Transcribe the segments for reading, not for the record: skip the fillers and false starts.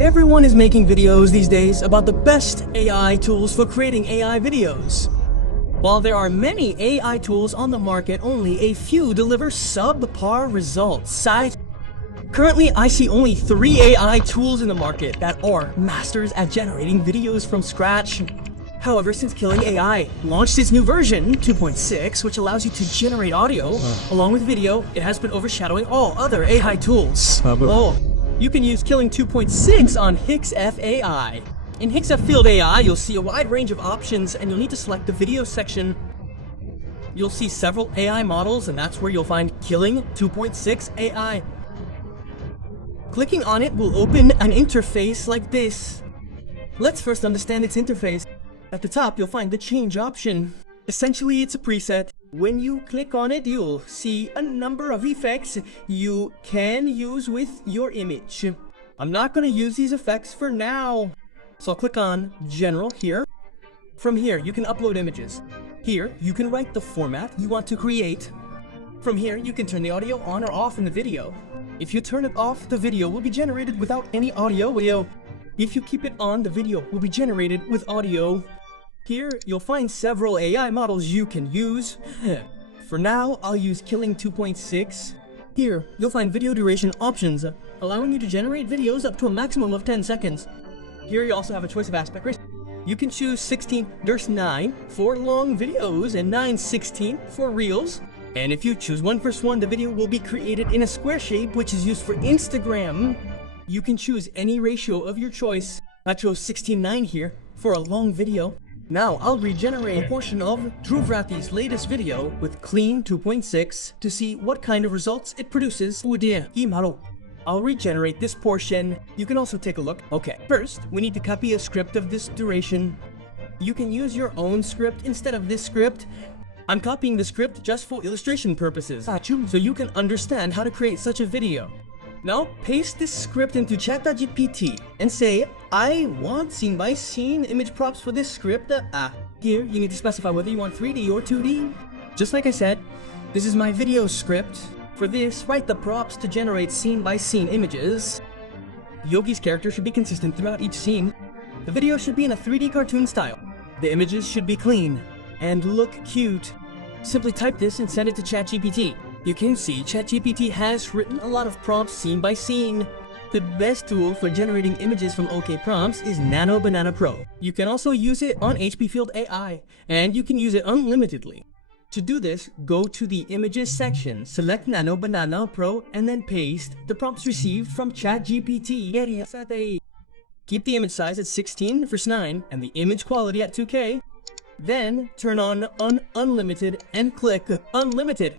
Everyone is making videos these days about the best AI tools for creating AI videos. While there are many AI tools on the market, only a few deliver subpar results. Currently, I see only 3 AI tools in the market that are masters at generating videos from scratch. However, since Kling AI launched its new version, 2.6, which allows you to generate audio along with video, it has been overshadowing all other AI tools. You can use Kling 2.6 on Higgsfield AI. In Higgsfield AI, you'll see a wide range of options and you'll need to select the video section. You'll see several AI models and that's where you'll find Kling 2.6 AI. Clicking on it will open an interface like this. Let's first understand its interface. At the top, you'll find the change option. Essentially, it's a preset. When you click on it, you'll see a number of effects you can use with your image. I'm not going to use these effects for now. So I'll click on General here. From here, you can upload images. Here, you can write the format you want to create. From here, you can turn the audio on or off in the video. If you turn it off, the video will be generated without any audio. If you keep it on, the video will be generated with audio. Here, you'll find several AI models you can use. For now, I'll use Kling 2.6. Here, you'll find video duration options, allowing you to generate videos up to a maximum of 10 seconds. Here, you also have a choice of aspect ratio. You can choose 16:9 for long videos and 9:16 for reels. And if you choose 1:1, the video will be created in a square shape, which is used for Instagram. You can choose any ratio of your choice. I chose 16:9 here for a long video. Now, I'll regenerate a portion of Dhruv Rathi's latest video with Kling 2.6 to see what kind of results it produces. I'll regenerate this portion. You can also take a look. Okay, first, we need to copy a script of this duration. You can use your own script instead of this script. I'm copying the script just for illustration purposes, so you can understand how to create such a video. Now, paste this script into ChatGPT and say, I want scene-by-scene image props for this script. Here, you need to specify whether you want 3D or 2D. Just like I said, this is my video script. For this, write the props to generate scene-by-scene images. Yogi's character should be consistent throughout each scene. The video should be in a 3D cartoon style. The images should be clean and look cute. Simply type this and send it to ChatGPT. You can see ChatGPT has written a lot of prompts scene by scene. The best tool for generating images from OK prompts is Nino Banana Pro. You can also use it on Higgsfield AI, and you can use it unlimitedly. To do this, go to the Images section, select Nino Banana Pro, and then paste the prompts received from ChatGPT. Keep the image size at 16:9 and the image quality at 2K. Then turn on Unlimited and click Unlimited.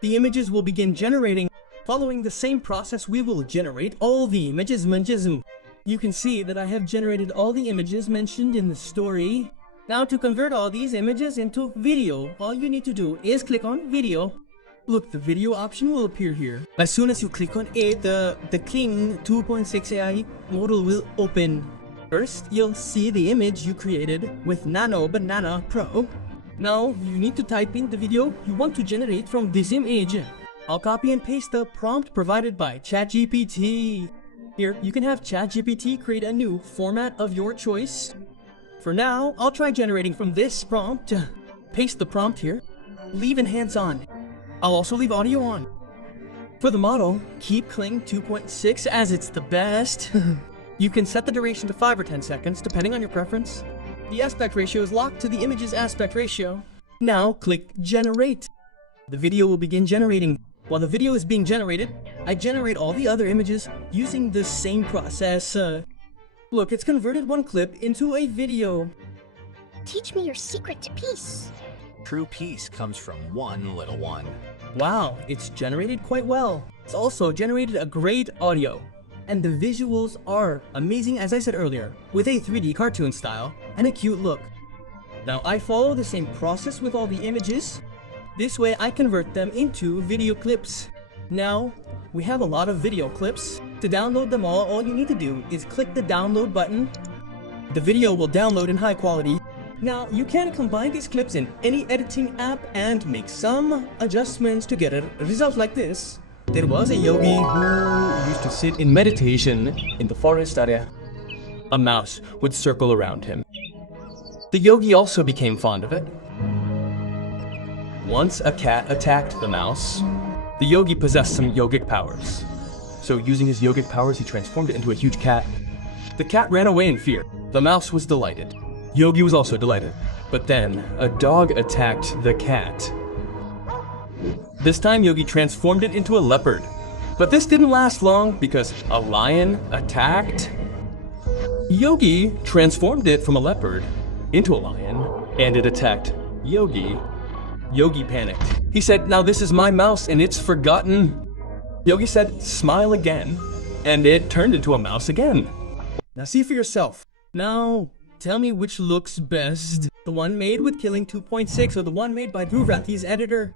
The images will begin generating. Following the same process, we will generate all the images mentioned. You can see that I have generated all the images mentioned in the story. Now to convert all these images into video, all you need to do is click on Video. Look, the video option will appear here. As soon as you click on it, the Kling 2.6 AI model will open. First, you'll see the image you created with Nino Banana Pro. Now, you need to type in the video you want to generate from this image. I'll copy and paste the prompt provided by ChatGPT. Here, you can have ChatGPT create a new format of your choice. For now, I'll try generating from this prompt. Paste the prompt here. Leave Enhance on. I'll also leave audio on. For the model, keep Kling 2.6 as it's the best. You can set the duration to 5 or 10 seconds, depending on your preference. The aspect ratio is locked to the image's aspect ratio. Now click Generate. The video will begin generating. While the video is being generated, I generate all the other images using the same process. Look, it's converted one clip into a video. Teach me your secret to peace. True peace comes from one little one. Wow, it's generated quite well. It's also generated a great audio. And the visuals are amazing, as I said earlier, with a 3D cartoon style and a cute look. Now I follow the same process with all the images. This way I convert them into video clips. Now, we have a lot of video clips. To download them all you need to do is click the download button. The video will download in high quality. Now, you can combine these clips in any editing app and make some adjustments to get a result like this. There was a yogi who used to sit in meditation in the forest area. a mouse would circle around him. The yogi also became fond of it. Once a cat attacked the mouse, the yogi possessed some yogic powers. So using his yogic powers, he transformed it into a huge cat. The cat ran away in fear. The mouse was delighted. Yogi was also delighted. But then, a dog attacked the cat. This time, Yogi transformed it into a leopard. But this didn't last long because a lion attacked. Yogi transformed it from a leopard into a lion, and it attacked Yogi. Yogi panicked. He said, "Now this is my mouse and it's forgotten." Yogi said, "Smile again," and it turned into a mouse again. Now see for yourself. Now, tell me which looks best. The one made with Kling 2.6 or the one made by Dhruvrati's editor?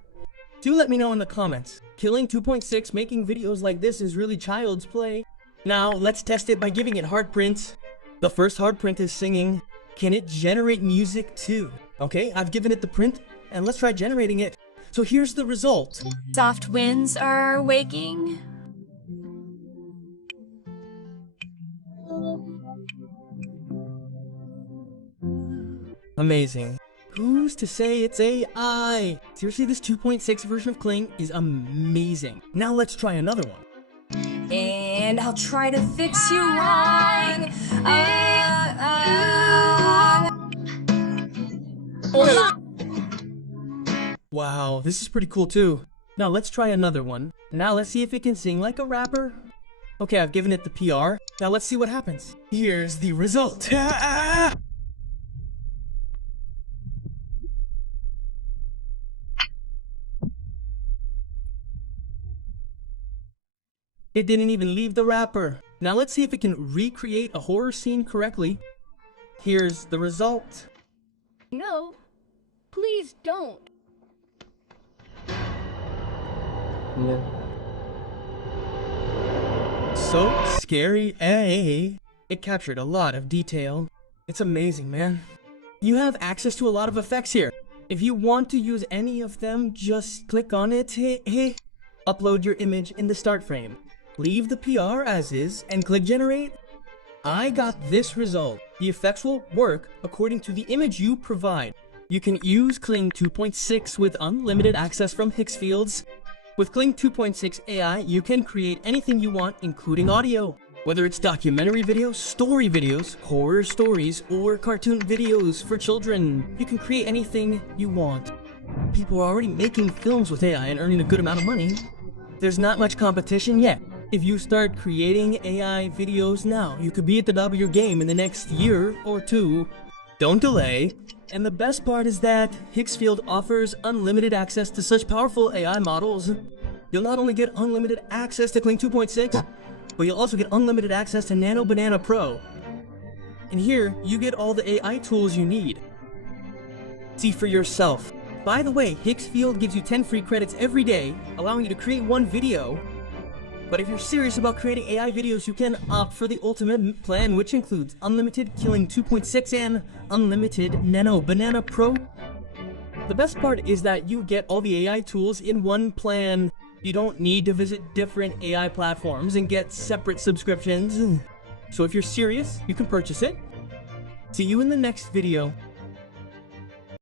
Do let me know in the comments. Kling 2.6 making videos like this is really child's play. Now, let's test it by giving it hard prints. The first hard print is singing. Can it generate music too? Okay, I've given it the print, and let's try generating it. So here's the result. Soft winds are waking. Amazing. Who's to say it's AI? Seriously, this 2.6 version of Kling is amazing. Now let's try another one. And I'll try to fix you wrong. Wow, this is pretty cool too. Now let's try another one. Now let's see if it can sing like a rapper. Okay, I've given it the PR. Now let's see what happens. Here's the result. It didn't even leave the wrapper. Now let's see if it can recreate a horror scene correctly. Here's the result. No, please don't. So scary, eh? It captured a lot of detail. It's amazing, man. You have access to a lot of effects here. If you want to use any of them, just click on it. Upload your image in the start frame. Leave the PR as is and click generate. I got this result. The effects will work according to the image you provide. You can use Kling 2.6 with unlimited access from Higgsfield's. With Kling 2.6 AI, you can create anything you want, including audio. Whether it's documentary videos, story videos, horror stories, or cartoon videos for children, you can create anything you want. People are already making films with AI and earning a good amount of money. There's not much competition yet. If you start creating AI videos now, you could be at the top of your game in the next year or two. Don't delay. And the best part is that Higgsfield offers unlimited access to such powerful AI models. You'll not only get unlimited access to Kling 2.6, but you'll also get unlimited access to Nino Banana Pro. And here, you get all the AI tools you need. See for yourself. By the way, Higgsfield gives you 10 free credits every day, allowing you to create one video. But if you're serious about creating AI videos, you can opt for the ultimate plan, which includes unlimited Kling 2.6 and unlimited Nino Banana Pro. The best part is that you get all the AI tools in one plan. You don't need to visit different AI platforms and get separate subscriptions. So if you're serious, you can purchase it. See you in the next video.